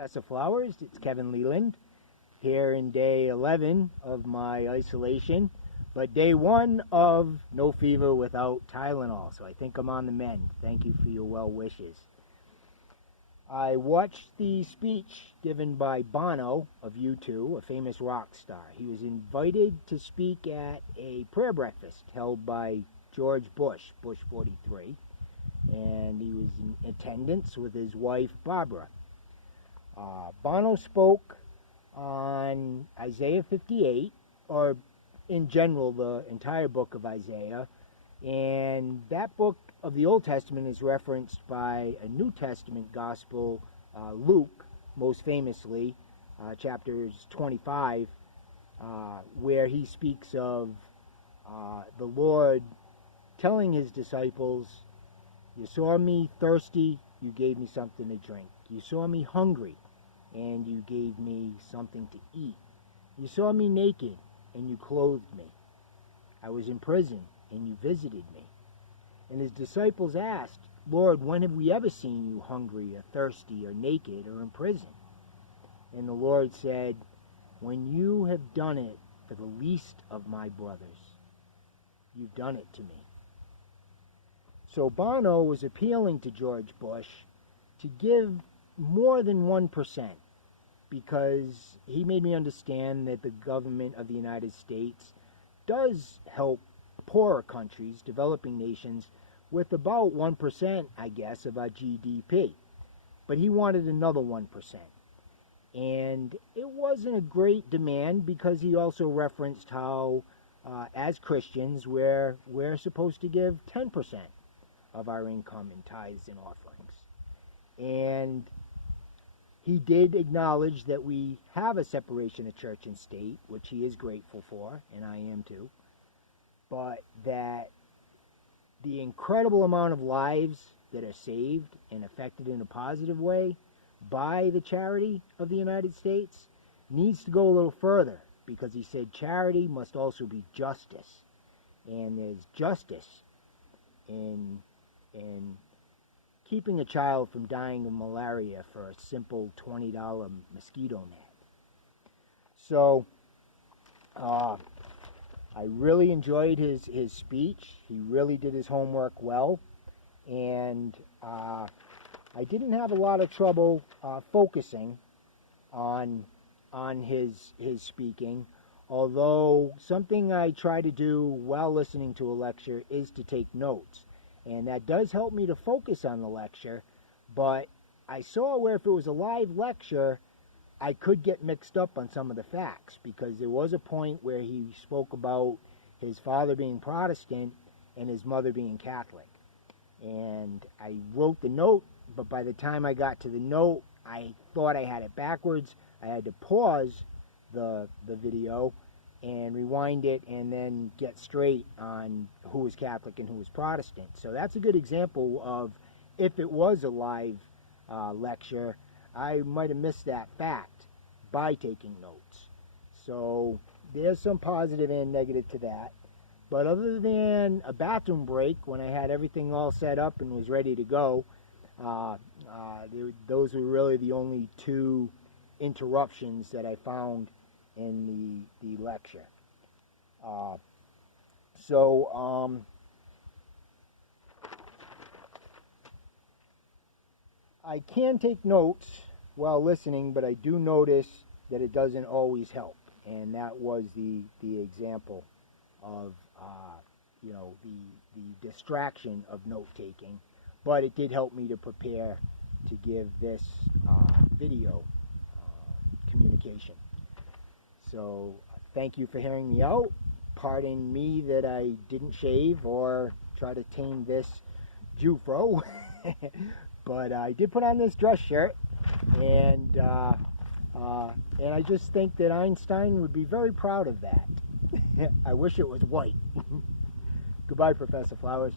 Professor Flowers, it's Kevin Leland here in day 11 of my isolation, but day 1 of no fever without Tylenol, so I think I'm on the mend. Thank you for your well wishes. I watched the speech given by Bono of U2, a famous rock star. He was invited to speak at a prayer breakfast held by George Bush, Bush 43, and he was in attendance with his wife Barbara. Bono spoke on Isaiah 58, or in general the entire book of Isaiah, and that book of the Old Testament is referenced by a New Testament gospel, Luke, most famously, chapters 25, where he speaks of the Lord telling his disciples, "You saw me thirsty, you gave me something to drink. You saw me hungry, and you gave me something to eat. You saw me naked, and you clothed me. I was in prison, and you visited me." And his disciples asked, "Lord, when have we ever seen you hungry or thirsty or naked or in prison?" And the Lord said, "When you have done it for the least of my brothers, you've done it to me." So Bono was appealing to George Bush to give more than 1%, because he made me understand that the government of the United States does help poorer countries, developing nations, with about 1%, I guess, of our GDP. But he wanted another 1%. And it wasn't a great demand, because he also referenced how, as Christians, we're supposed to give 10% of our income in tithes and offerings. And he did acknowledge that we have a separation of church and state, which he is grateful for, and I am too, but that the incredible amount of lives that are saved and affected in a positive way by the charity of the United States needs to go a little further, because he said charity must also be justice. And there's justice in keeping a child from dying of malaria for a simple $20 mosquito net. So I really enjoyed his speech. He really did his homework well, and I didn't have a lot of trouble focusing on his speaking, although something I try to do while listening to a lecture is to take notes. And that does help me to focus on the lecture, but I saw where if it was a live lecture, I could get mixed up on some of the facts, because there was a point where he spoke about his father being Protestant and his mother being Catholic. And I wrote the note, but by the time I got to the note, I thought I had it backwards. I had to pause the video and rewind it and then get straight on who was Catholic and who was Protestant. So that's a good example of, if it was a live lecture, I might have missed that fact by taking notes. So there's some positive and negative to that. But other than a bathroom break when I had everything all set up and was ready to go, those were really the only two interruptions that I found in the lecture. I can take notes while listening, but I do notice that it doesn't always help, and that was the example of the distraction of note taking. But it did help me to prepare to give this video communication. So thank you for hearing me out. Pardon me that I didn't shave or try to tame this Jufro, but I did put on this dress shirt, and I just think that Einstein would be very proud of that. I wish it was white. Goodbye, Professor Flowers.